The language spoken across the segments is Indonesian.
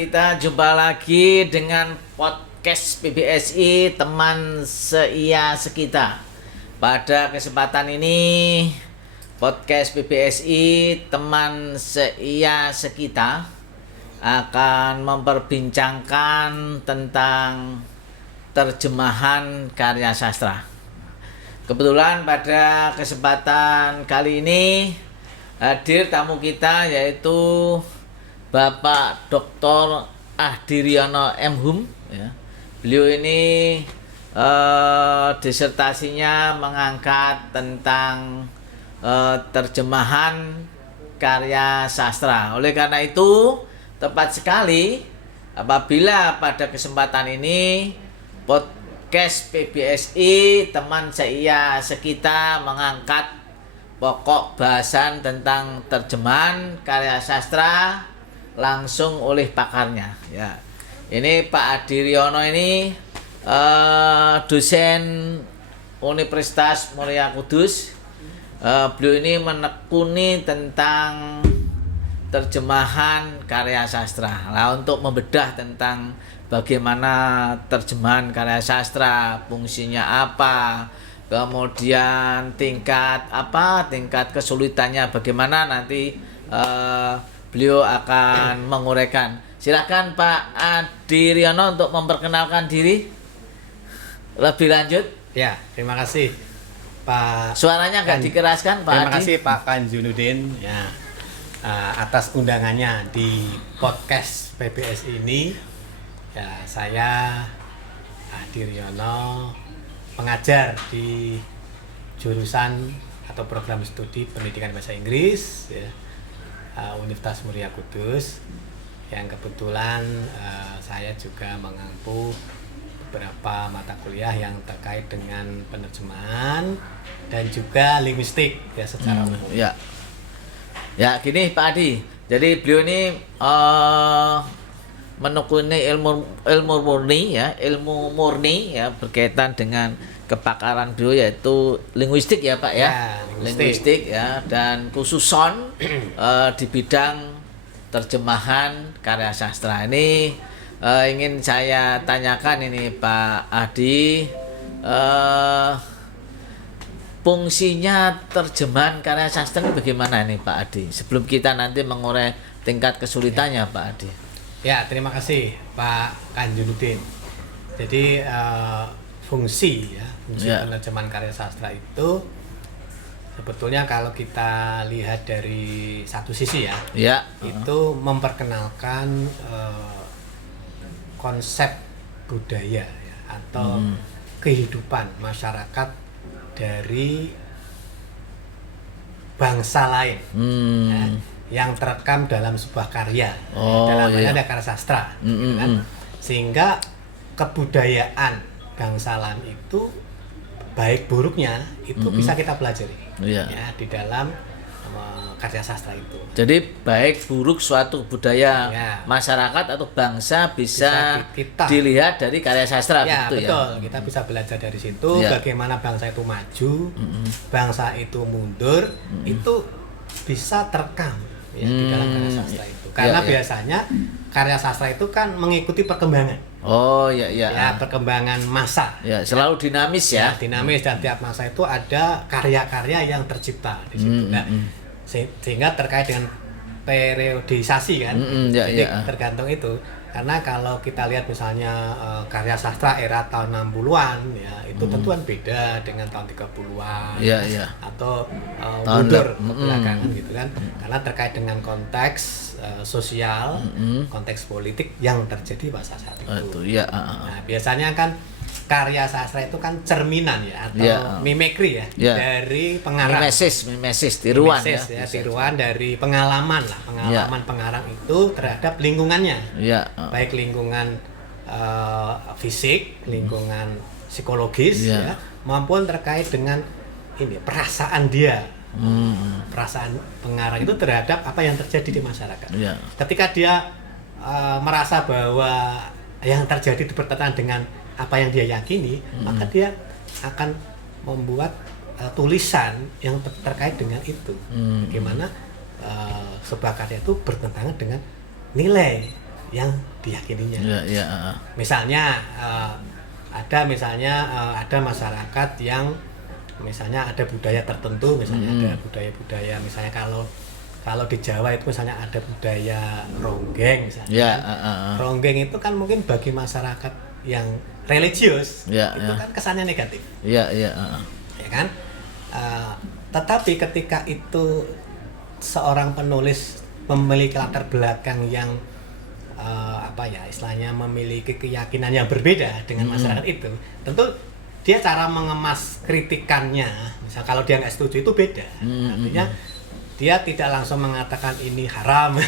kita jumpa lagi dengan podcast PBSI Teman Seia Sekita. Pada kesempatan ini, podcast PBSI Teman Seia Sekita akan memperbincangkan tentang terjemahan karya sastra. Kebetulan pada kesempatan kali ini hadir tamu kita yaitu Bapak Dr. Ahdiriono M.Hum ya. Beliau ini disertasinya mengangkat tentang terjemahan karya sastra. Oleh karena itu, tepat sekali apabila pada kesempatan ini podcast PBSI Teman Seia Sekita mengangkat pokok bahasan tentang terjemahan karya sastra langsung oleh pakarnya ya. Ini Pak Ahdiriono ini dosen Universitas Muria Kudus. Beliau ini menekuni tentang terjemahan karya sastra. Nah, untuk membedah tentang bagaimana terjemahan karya sastra, fungsinya apa, kemudian tingkat kesulitannya bagaimana, nanti beliau akan menguraikan. Silakan Pak Ahdiriono untuk memperkenalkan diri lebih lanjut. Ya, terima kasih Pak. Suaranya agak dikeraskan Pak. Terima kasih Pak Kanjunudin ya, atas undangannya di podcast PBS ini. Ya, saya Ahdiriono pengajar di jurusan atau program studi pendidikan bahasa Inggris ya, Universitas Muria Kudus, yang kebetulan saya juga mengampu beberapa mata kuliah yang terkait dengan penerjemahan dan juga linguistik ya secara umum. Ya. Ya, gini Pak Adi. Jadi beliau ini menekuni ilmu murni ya berkaitan dengan kepakaran beliau yaitu linguistik ya Pak ya. Linguistik ya, dan khususon di bidang terjemahan karya sastra. Ini ingin saya tanyakan ini Pak Adi, fungsinya terjemahan karya sastra ini bagaimana nih Pak Adi? Sebelum kita nanti mengurai tingkat kesulitannya Pak Adi. Ya, terima kasih Pak Kanjunudin. Jadi fungsi penerjemahan karya sastra itu sebetulnya kalau kita lihat dari satu sisi itu memperkenalkan konsep budaya ya, atau kehidupan masyarakat dari bangsa lain ya, yang terekam dalam sebuah karya. Ada karya sastra gitu kan? Sehingga kebudayaan bangsa lain itu baik buruknya itu bisa kita pelajari ya, di dalam karya sastra itu. Jadi baik buruk suatu budaya masyarakat atau bangsa bisa kita dilihat dari karya sastra ya, gitu betul. Kita bisa belajar dari situ bagaimana bangsa itu maju, bangsa itu mundur, itu bisa terekam ya, di dalam karya sastra itu. Karena biasanya karya sastra itu kan mengikuti perkembangan. Perkembangan masa. Ya, selalu dinamis ya. Dinamis, dan tiap masa itu ada karya-karya yang tercipta di situ. Sehingga terkait dengan periodisasi kan. Jadi tergantung itu. Karena kalau kita lihat misalnya karya sastra era tahun 60-an ya, itu tentuan beda dengan tahun 30-an. Atau mundur belakangan gitu kan. Karena terkait dengan konteks sosial, konteks politik yang terjadi pada saat itu. Nah, biasanya kan karya sastra itu kan cerminan ya, atau mimikri ya, dari pengarang. Mimesis, tiruan tiruan dari pengalaman pengarang itu terhadap lingkungannya. Baik lingkungan fisik, lingkungan psikologis maupun terkait dengan perasaan dia. Perasaan pengarang itu terhadap apa yang terjadi di masyarakat. Ketika dia merasa bahwa yang terjadi itu bertentangan dengan apa yang dia yakini, maka dia akan membuat tulisan yang terkait dengan itu. Bagaimana sebuah karya itu bertentangan dengan nilai yang diyakininya. Ya. Misalnya ada masyarakat yang misalnya ada budaya tertentu, misalnya ada budaya-budaya, misalnya kalau di Jawa itu misalnya ada budaya ronggeng misalnya. Ronggeng itu kan mungkin bagi masyarakat yang religius itu kan kesannya negatif. Ya kan? Tetapi ketika itu seorang penulis memiliki latar belakang yang istilahnya memiliki keyakinan yang berbeda dengan masyarakat itu, tentu dia cara mengemas kritikannya, misal kalau dia nggak setuju itu beda. Artinya dia tidak langsung mengatakan ini haram,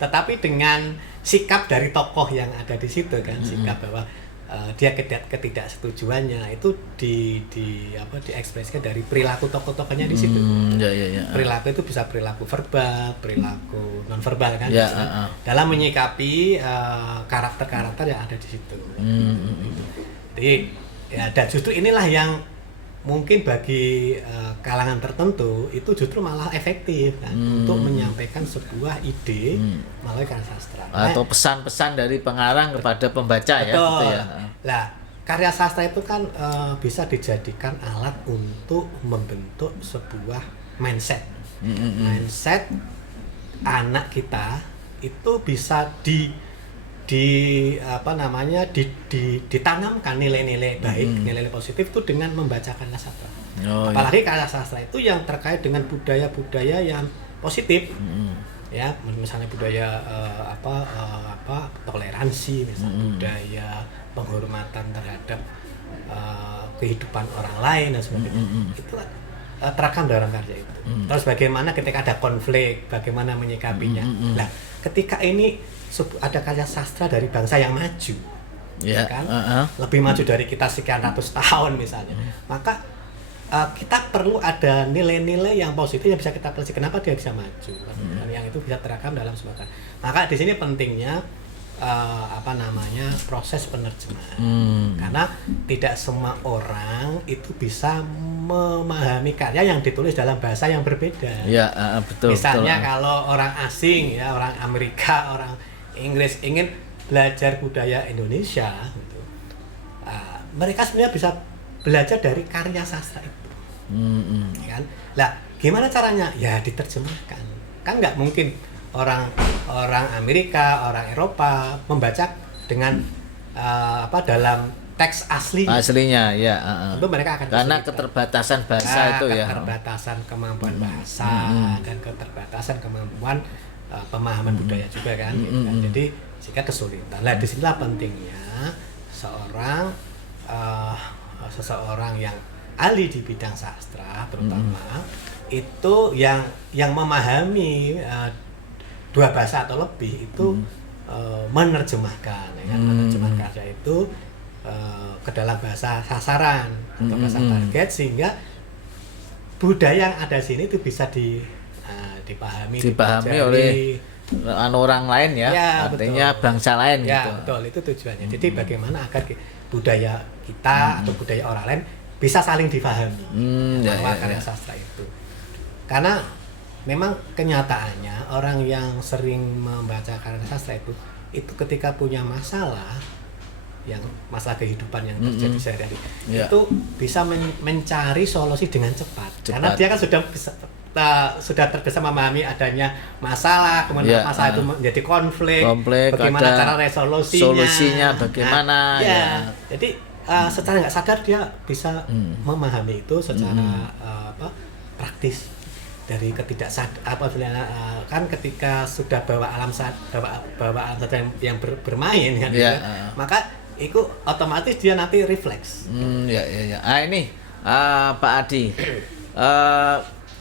tetapi dengan sikap dari tokoh yang ada di situ kan, sikap bahwa dia ketidaksetujuannya itu diekspresikan dari perilaku tokoh-tokohnya di situ. Perilaku itu bisa perilaku verbal, perilaku non verbal kan, dalam menyikapi karakter-karakter yang ada di situ. Jadi dan justru inilah yang mungkin bagi kalangan tertentu itu justru malah efektif kan, untuk menyampaikan sebuah ide melalui karya sastra atau pesan-pesan dari pengarang kepada pembaca. Betul. Ya gitu ya. Nah, karya sastra itu kan bisa dijadikan alat untuk membentuk sebuah mindset. Mindset anak kita itu bisa ditanamkan nilai-nilai baik, nilai-nilai positif itu dengan membacakan karya sastra. Apalagi karya sastra itu yang terkait dengan budaya-budaya yang positif. Ya, misalnya budaya toleransi, misalnya budaya penghormatan terhadap kehidupan orang lain dan sebagainya. Itu terekam dalam karya itu. Terus bagaimana ketika ada konflik, bagaimana menyikapinya. Nah, ketika ini ada karya sastra dari bangsa yang maju, kan? Lebih maju dari kita sekian ratus tahun misalnya, maka kita perlu ada nilai-nilai yang positif yang bisa kita pelajari. Kenapa dia bisa maju? Dan yang itu bisa terekam dalam sebuah karya. Maka di sini pentingnya proses penerjemahan, karena tidak semua orang itu bisa memahami karya yang ditulis dalam bahasa yang berbeda. Betul. Misalnya kalau orang asing, ya orang Amerika, orang Inggris ingin belajar budaya Indonesia, gitu, mereka sebenarnya bisa belajar dari karya sastra itu, kan? Lah, gimana caranya? Ya diterjemahkan. Kan nggak mungkin orang Amerika, orang Eropa membaca dengan dalam teks aslinya. Tentu mereka akan karena keterbatasan bahasa itu ya. Keterbatasan kemampuan bahasa dan keterbatasan kemampuan pemahaman budaya juga kan. Jadi jika kesulitan. Nah, disinilah pentingnya seseorang yang ahli di bidang sastra terutama itu yang memahami dua bahasa atau lebih itu menerjemahkan, ya kan? Menerjemahkan karya itu ke dalam bahasa sasaran atau bahasa target, sehingga budaya yang ada sini itu bisa dipahami oleh orang lain ya, artinya betul. Bangsa lain ya, gitu. Betul, itu tujuannya. Jadi bagaimana agar budaya kita atau budaya orang lain bisa saling difahami lewat karya sastra itu. Karena memang kenyataannya orang yang sering membaca karya sastra itu ketika punya masalah kehidupan yang terjadi sehari-hari, itu bisa mencari solusi dengan cepat. Karena dia kan sudah terbiasa memahami adanya masalah, kemudian masalah itu menjadi konflik bagaimana cara solusinya bagaimana. Jadi secara nggak sadar dia bisa memahami itu secara praktis dari kan ketika sudah bawa alam sadar yang bermain kan, maka itu otomatis dia nanti refleks. Ini Pak Adi,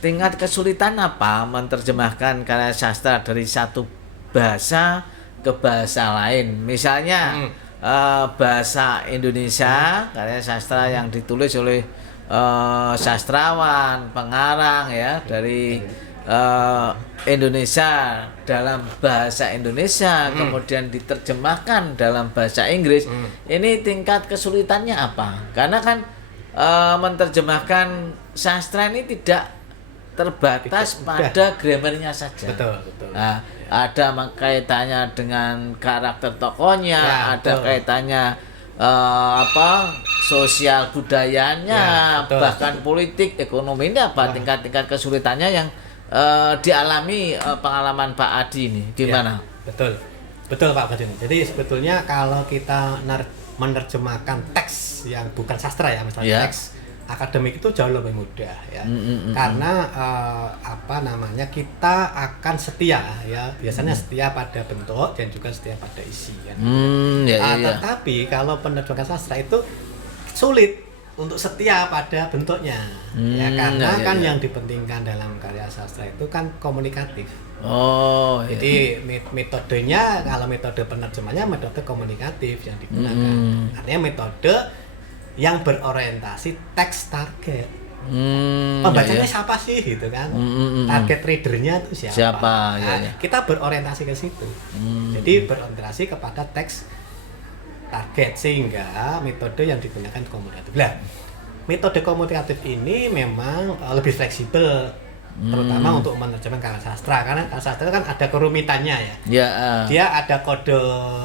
tingkat kesulitan apa menerjemahkan karya sastra dari satu bahasa ke bahasa lain? Misalnya bahasa Indonesia, karya sastra yang ditulis oleh sastrawan, pengarang ya dari Indonesia dalam bahasa Indonesia, kemudian diterjemahkan dalam bahasa Inggris. Ini tingkat kesulitannya apa? Karena kan menerjemahkan sastra ini tidak terbatas pada grammarnya saja. Betul. Nah, ada kaitannya dengan karakter tokohnya, ada kaitannya sosial budayanya, bahkan politik, ekonomi. Ini apa tingkat-tingkat kesulitannya yang dialami pengalaman Pak Adi ini? Gimana? Betul Pak Badin. Jadi sebetulnya kalau kita menerjemahkan teks yang bukan sastra ya, misalnya teks akademik itu jauh lebih mudah ya. Karena kita akan setia ya, biasanya setia pada bentuk dan juga setia pada isi kan. Tetapi kalau penerjemahan sastra itu sulit untuk setia pada bentuknya ya, karena yang dipentingkan dalam karya sastra itu kan komunikatif. Jadi metodenya, kalau metode penerjemahnya metode komunikatif yang digunakan. Artinya metode yang berorientasi teks target. Pembacanya siapa sih gitu kan? Target readernya itu siapa? Kita berorientasi ke situ. Jadi berorientasi kepada teks target, sehingga metode yang digunakan komunikatif. Nah, metode komunikatif ini memang lebih fleksibel, terutama untuk menerjemahkan karya sastra, karena karya sastra kan ada kerumitannya ya. Dia ada kode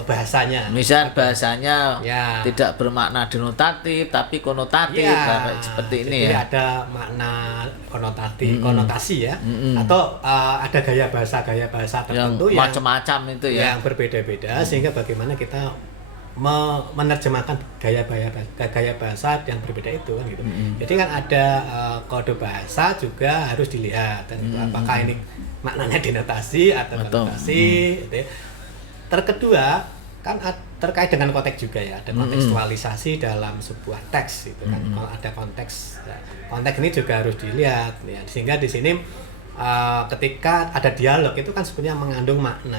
bahasanya. Misal bahasanya tidak bermakna denotatif tapi konotatif, seperti ini ya. Jadi ada makna konotasi ya, atau ada gaya bahasa tertentu yang macam-macam itu ya, yang berbeda-beda, sehingga bagaimana kita menerjemahkan gaya bahasa yang berbeda itu kan gitu. Jadi kan ada kode bahasa juga harus dilihat dan apakah ini maknanya denotasi atau konotasi gitu ya. Terkedua kan terkait dengan konteks juga ya, ada kontekstualisasi dalam sebuah teks itu kan. Kalau ada konteks ini juga harus dilihat ya, sehingga di sini ketika ada dialog itu kan sebenarnya mengandung makna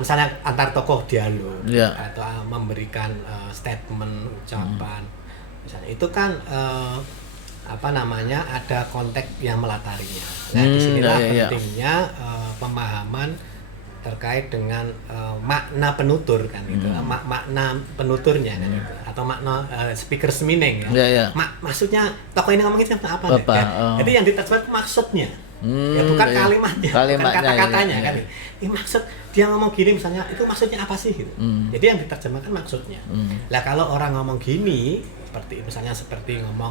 misalnya antar tokoh dialog atau memberikan statement, ucapan misalnya, itu kan ada konteks yang melatarinya. Nah, disinilah pentingnya pemahaman terkait dengan makna penutur kan itu, makna penuturnya kan itu, atau makna speaker's meaning ya. Maksudnya tokoh ini ngomongin apa nih? Jadi yang diterjemahkan maksudnya. Ya bukan kalimatnya, bukan kata-katanya kan. Ini maksud dia ngomong gini misalnya, itu maksudnya apa sih gitu. Jadi yang diterjemahkan maksudnya. Lah kalau orang ngomong gini, seperti ngomong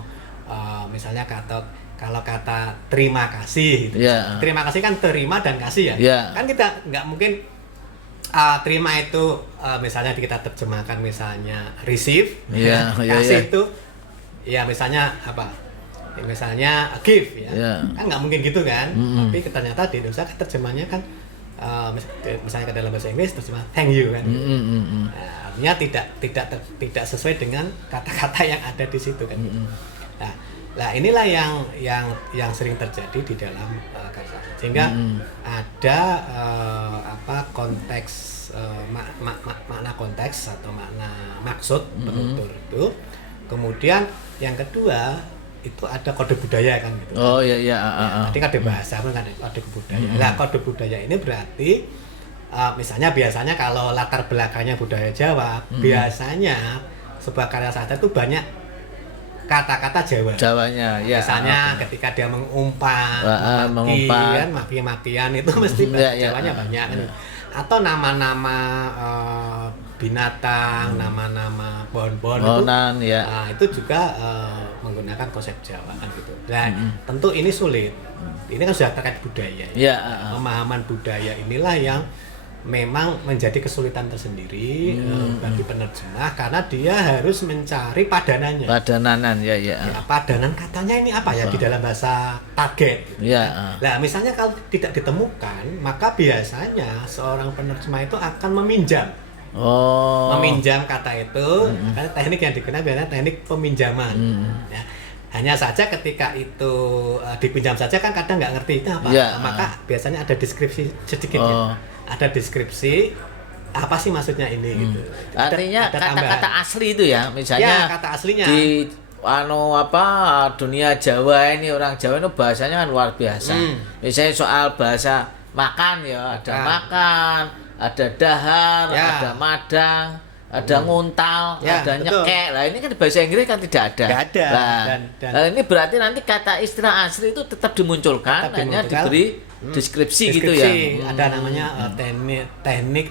misalnya kalau kata terima kasih gitu. Terima kasih kan terima dan kasih ya. Kan kita nggak mungkin terima itu misalnya kita terjemahkan misalnya receive, kasih itu ya misalnya apa? Misalnya give ya, kan nggak mungkin gitu kan. Tapi ternyata di Indonesia kan terjemahnya kan misalnya ke dalam bahasa Inggris terjemah thank you kan. Nah, artinya tidak sesuai dengan kata-kata yang ada di situ kan. Nah inilah yang sering terjadi di dalam karya, sehingga ada konteks makna konteks atau makna maksud penutur itu. Kemudian yang kedua itu ada kode budaya kan gitu. Tadi kode bahasa kan kode budaya. Nah, kode budaya ini berarti biasanya kalau latar belakangnya budaya Jawa, biasanya sebuah karya sastra itu banyak kata-kata Jawanya. Misalnya ketika dia mengumpat, maki-makian itu mesti Jawanya banyak kan. Atau nama-nama binatang, nama-nama pohon-pohon itu juga menggunakan konsep Jawa kan gitu. Dan tentu ini sulit. Ini kan sudah terkait budaya. Pemahaman budaya inilah yang memang menjadi kesulitan tersendiri bagi penerjemah, karena dia harus mencari padanannya. Padanan katanya ini apa ya di dalam bahasa target. Nah, misalnya kalau tidak ditemukan, maka biasanya seorang penerjemah itu akan meminjam kata itu. Karena teknik yang digunakan biasanya teknik peminjaman. Ya, hanya saja ketika itu dipinjam saja kan kadang nggak ngerti itu apa. Maka biasanya ada deskripsi sedikit ada deskripsi apa sih maksudnya ini gitu. Artinya kata-kata asli itu ya, misalnya kata aslinya di dunia Jawa ini, orang Jawa itu bahasanya kan luar biasa. Misalnya soal bahasa makan ada makan, ada dahar, ada madang, ada nguntal, ada nyekek. Lah ini kan bahasa Inggris kan tidak ada. Dan ini berarti nanti kata istilah asli itu tetap dimunculkan, hanya diberi deskripsi gitu ya. Ada namanya teknik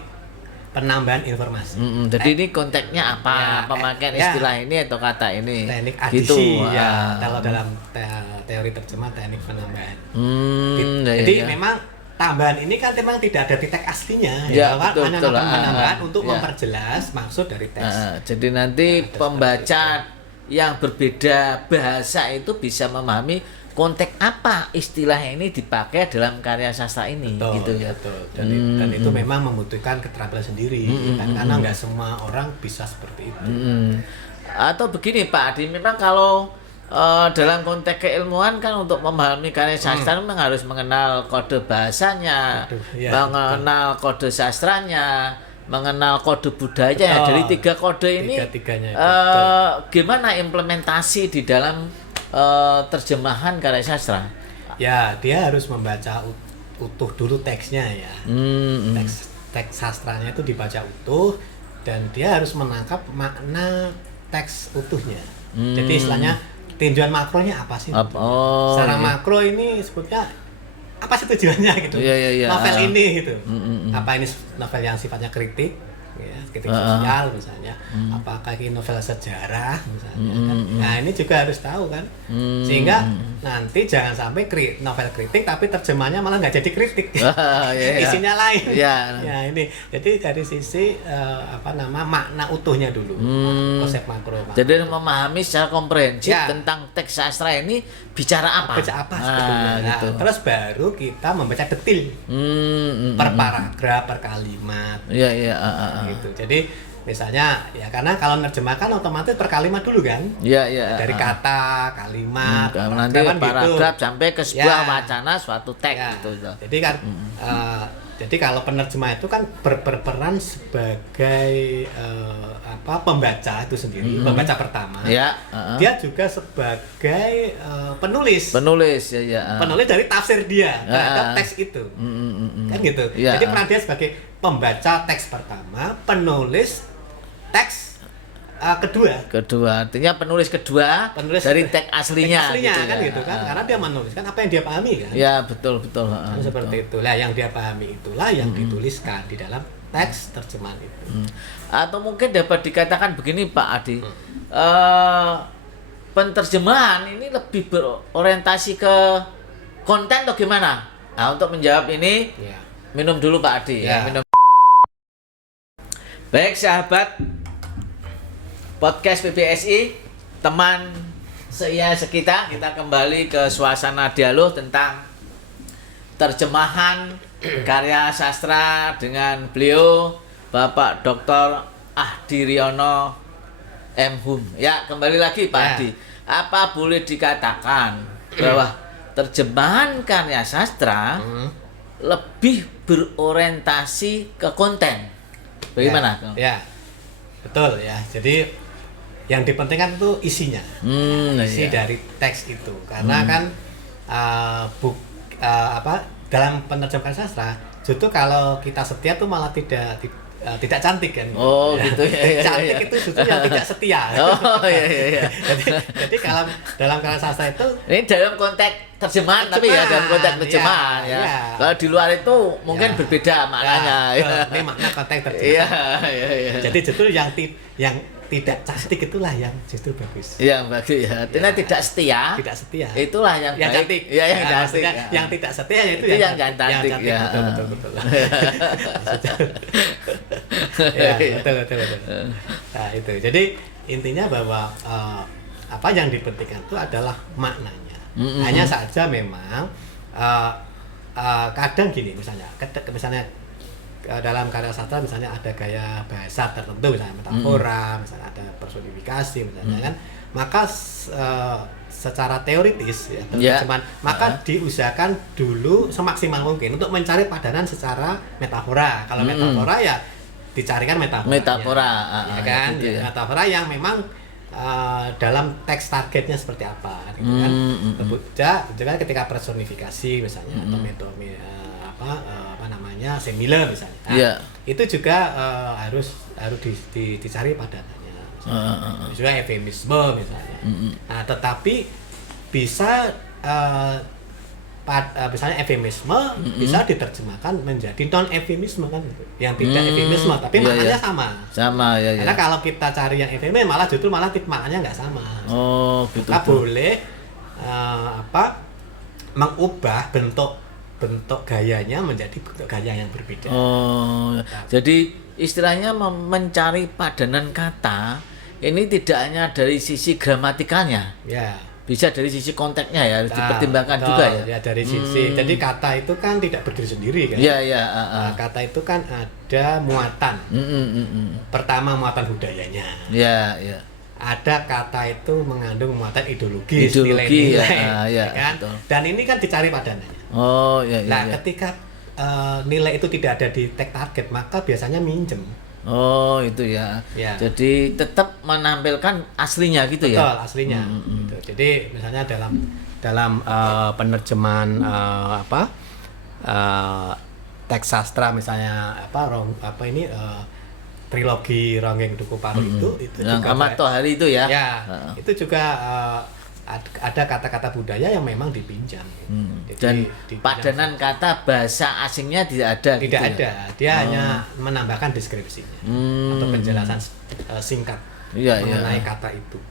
penambahan informasi. Jadi ini konteksnya apa? Pemakaian istilah ini atau kata ini? Teknik adisi gitu. ya. Kalau dalam teori terjemah teknik penambahan. Ya, Jadi ya. memang tambahan ini kan memang tidak ada di teks aslinya, ya, kan? betul, Hanya betul. penambahan untuk memperjelas maksud dari teks. Jadi nanti pembaca yang berbeda bahasa itu bisa memahami konteks apa istilah ini dipakai dalam karya sastra ini, betul, gitu ya. Betul. Dan itu memang membutuhkan keterampilan sendiri, kan? Karena nggak semua orang bisa seperti itu. Atau begini Pak Adi, memang kalau dalam konteks keilmuan kan untuk memahami karya sastra memang harus mengenal kode bahasanya, mengenal kode sastranya, mengenal kode budaya. Dari 3 kode ini gimana implementasi di dalam terjemahan karya sastra? Ya, dia harus membaca utuh dulu teksnya ya. Teks sastranya itu dibaca utuh dan dia harus menangkap makna teks utuhnya. Jadi istilahnya tinjauan makronya apa sih? Secara makro ini sebutnya apa sih tujuannya gitu? Novel ini gitu. Apa ini novel yang sifatnya kritik? Ya, kritik sosial misalnya, apakah ini novel sejarah misalnya kan? Nah ini juga harus tahu kan, sehingga nanti jangan sampai novel kritik tapi terjemahnya malah nggak jadi kritik, isinya lain. Ya ini jadi dari sisi makna utuhnya dulu, konsep makro. Jadi memahami secara komprehensif tentang teks sastra ini bicara apa? Sebetulnya. Gitu. Terus baru kita membaca detil per paragraf, per kalimat. Gitu. Jadi misalnya ya karena kalau menerjemahkan otomatis per kalimat dulu kan. Dari kata, kalimat, nanti paragraf gitu. Sampai ke sebuah wacana suatu teks gitu. Jadi kan jadi kalau penerjemah itu kan berperan sebagai pembaca itu sendiri, pembaca pertama. Dia juga sebagai penulis. Penulis dari tafsir dia terhadap teks itu. Kan gitu. Jadi peran dia sebagai pembaca teks pertama, penulis teks kedua, artinya penulis kedua dari teks aslinya gitu kan gitu kan, karena dia menuliskan apa yang dia pahami kan. Ya betul. Seperti itulah yang dia pahami, itulah yang dituliskan di dalam teks terjemahan itu. Atau mungkin dapat dikatakan begini Pak Adi, penerjemahan ini lebih berorientasi ke konten atau gimana? Nah untuk menjawab ini minum dulu Pak Adi ya. Minum. Baik sahabat podcast PBSI, teman sekitar, kita kembali ke suasana dialog tentang terjemahan karya sastra dengan beliau Bapak Dr. Ahdi Riono M.Hum. Ya, kembali lagi Pak Ahdi. Apa boleh dikatakan bahwa terjemahan karya sastra lebih berorientasi ke konten? Bagaimana? Betul ya. Jadi yang dipentingkan itu isinya, isi dari teks itu, karena kan dalam penerjemahan sastra justru kalau kita setia tuh malah tidak cantik kan. Gitu ya. Cantik itu justru yang tidak setia. Jadi kalau dalam karya sastra itu ini dalam konteks terjemahan tapi ya dalam konteks terjemahan Kalau di luar itu mungkin berbeda maknanya. Ini makna konteks terjemahan. Jadi justru yang tidak cantik itulah yang justru bagus. Yang bagus ya. Artinya tidak setia. Itulah yang cantik. Yang cantik. Yang tidak setia itu yang cantik. Betul. Betul. Nah, itu. Jadi intinya bahwa apa yang dipentingkan itu adalah maknanya. Hanya saja memang kadang gini misalnya dalam karya sastra misalnya ada gaya bahasa tertentu, misalnya metafora, misalnya ada personifikasi misalnya kan, maka secara teoritis terjemahan maka diusahakan dulu semaksimal mungkin untuk mencari padanan secara metafora. Kalau metafora ya dicarikan metafora ya kan, metafora yang memang dalam teks targetnya seperti apa gitu kan. Juga ketika personifikasi misalnya atau metode similar misalnya. Itu juga harus dicari padanannya. Juga eufemisme misalnya. Nah, tetapi bisa misalnya eufemisme bisa diterjemahkan menjadi non eufemisme kan, yang tidak eufemisme tapi maknanya sama. Sama ya. Karena kalau kita cari yang eufemisme malah justru maknanya nggak sama. Oh, gitu. Kita boleh mengubah bentuk gayanya menjadi bentuk gaya yang berbeda. Oh, jadi istilahnya mencari padanan kata ini tidak hanya dari sisi gramatikanya. Ya. Bisa dari sisi konteksnya ya, dipertimbangkan juga ya. Ya dari sisi. Jadi kata itu kan tidak berdiri sendiri kan. Iya, iya, kata itu kan ada muatan. Pertama muatan budayanya. Iya, iya. Ada kata itu mengandung muatan ideologis, nilai-nilai, ya kan? Betul. Dan ini kan dicari padanannya. Oh, iya, iya. Nah, ketika nilai itu tidak ada di tag target, maka biasanya minjem. Oh, itu ya. Jadi tetap menampilkan aslinya gitu ya. Betul, aslinya. Gitu. Jadi misalnya dalam penerjemahan teks sastra misalnya trilogi Ronggeng Duku Paru itu yang juga Ahmad Tohari itu ya. Ya, itu juga ada kata-kata budaya yang memang dipinjam. Jadi, dan padanan kata bahasa asingnya tidak ada. Tidak ada. Ya? Dia hanya menambahkan deskripsinya atau penjelasan singkat mengenai kata itu.